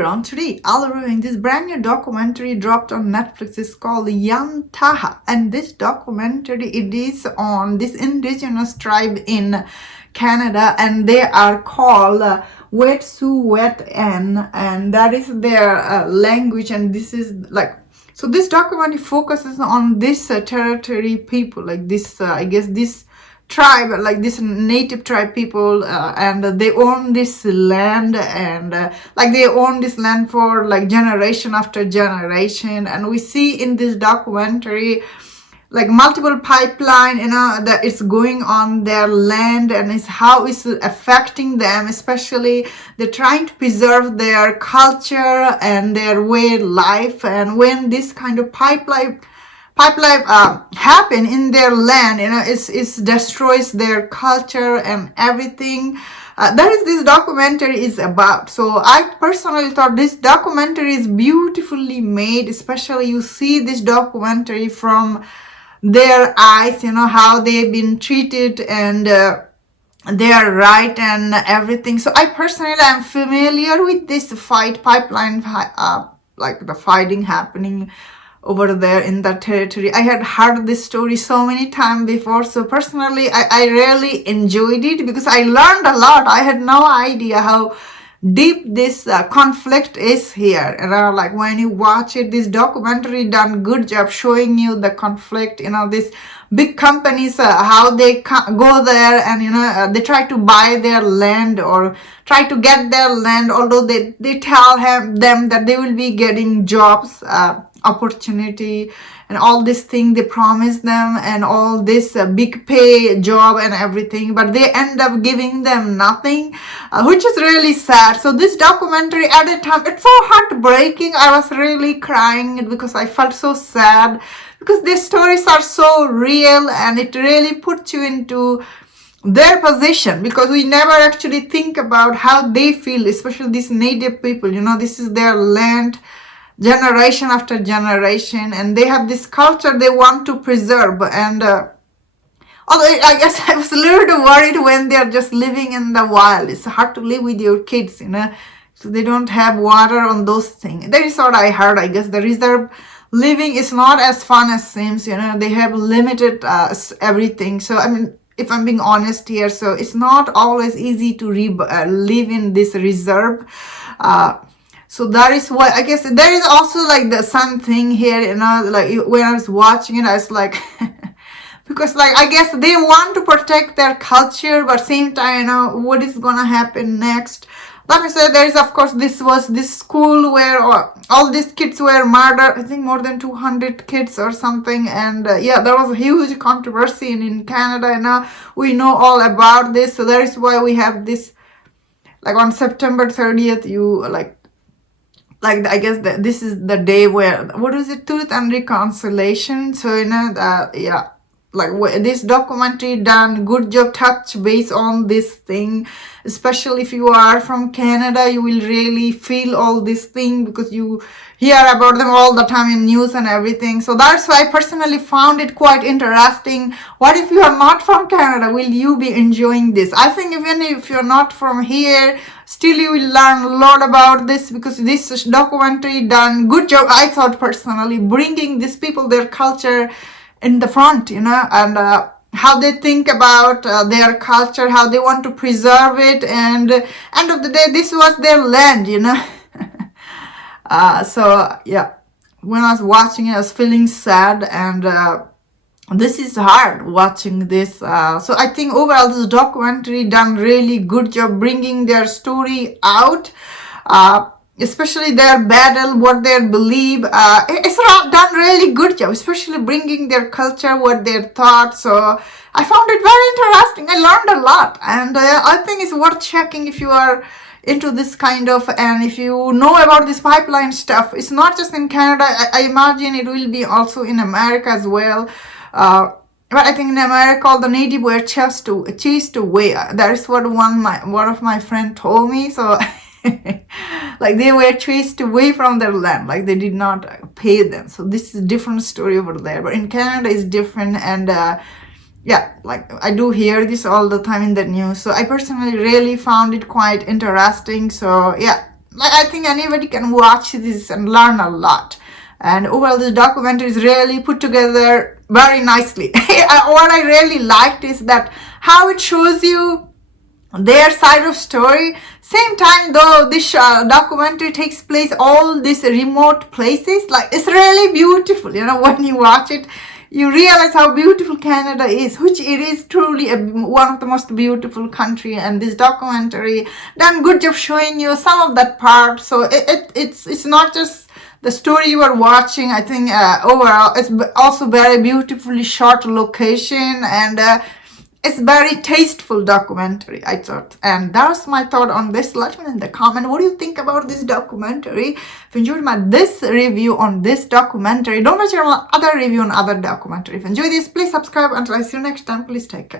everyone, today I'll be reviewing this brand new documentary dropped on Netflix. It's called Yintah, and this documentary, it is on this indigenous tribe in Canada, and they are called Wet'suwet'en, and that is their language. And this is like, so this documentary focuses on this territory people, like this I guess this tribe, like this native tribe people, and they own this land, and like they own this land for like generation after generation. And we see in this documentary like multiple pipeline, that is going on their land, and is how it's affecting them. Especially they're trying to preserve their culture and their way of life, and when this kind of pipeline happen in their land, it destroys their culture and everything. That is this documentary is about. So I personally thought this documentary is beautifully made. Especially you see this documentary from their eyes, how they've been treated, and their right and everything. So I personally am familiar with this pipeline, like the fighting happening over there in that territory. I had heard this story so many times before, so personally I really enjoyed it because I learned a lot. I had no idea how deep this conflict is here. Like when you watch it, this documentary done good job showing you the conflict. These big companies, how they go there, and they try to buy their land or try to get their land, although they tell them that they will be getting jobs, opportunity, and all this thing they promise them, and all this big pay job and everything, but they end up giving them nothing, which is really sad. So this documentary at the time, it's so heartbreaking. I was really crying because I felt so sad, because these stories are so real, and it really puts you into their position, because we never actually think about how they feel, especially these native people. This is their land, generation after generation, and they have this culture they want to preserve. And although I guess I was a little bit worried when they're just living in the wild. It's hard to live with your kids, so they don't have water on those things. That is what I heard. I guess the reserve living is not as fun as seems. They have limited everything. So I mean, if I'm being honest here, so it's not always easy to live in this reserve. So that is why I guess there is also like the sun thing here, like when I was watching it, I was like, because like I guess they want to protect their culture, but same time, what is gonna happen next? Like I said, there is of course this school where all these kids were murdered. I think more than 200 kids or something, and yeah, there was a huge controversy in Canada, and now we know all about this. So that is why we have this, like on September 30th, you like I guess that this is the day where, what is it, Truth and Reconciliation. So yeah, like this documentary done good job touch base on this thing. Especially if you are from Canada, you will really feel all this thing, because you hear about them all the time in news and everything. So that's why I personally found it quite interesting. What if you are not from Canada? Will you be enjoying this? I think even if you're not from here, still you will learn a lot about this, because this documentary done good job, I thought personally, bringing these people, their culture in the front, and how they think about their culture, how they want to preserve it, and end of the day, this was their land, so yeah, when I was watching it, I was feeling sad, and this is hard watching this. So I think overall this documentary done really good job bringing their story out, especially their battle, what they believe. It's done really good job, especially bringing their culture, what their thoughts. So I found it very interesting. I learned a lot, and I think it's worth checking if you are into this kind of, and if you know about this pipeline stuff. It's not just in Canada. I imagine it will be also in America as well. But I think in America, all the native were chased away. That is what one of my friend told me. So like they were chased away from their land, like they did not pay them. So this is a different story over there, but in Canada is different. And yeah, like I do hear this all the time in the news. So I personally really found it quite interesting. So yeah, like, I think anybody can watch this and learn a lot. And overall, this documentary is really put together very nicely. What I really liked is that how it shows you their side of story. Same time though, this documentary takes place all these remote places. Like, it's really beautiful, you know, when you watch it you realize how beautiful Canada is, which it is truly one of the most beautiful country. And this documentary done good job showing you some of that part. So it's not just the story you are watching. I think overall it's also very beautifully shot location, and it's very tasteful documentary, I thought. And that's my thought on this. Let me know in the comment, what do you think about this documentary? If you enjoyed this review on this documentary, don't forget my other review on other documentary. If you enjoy this, please subscribe. Until I see you next time, please take care.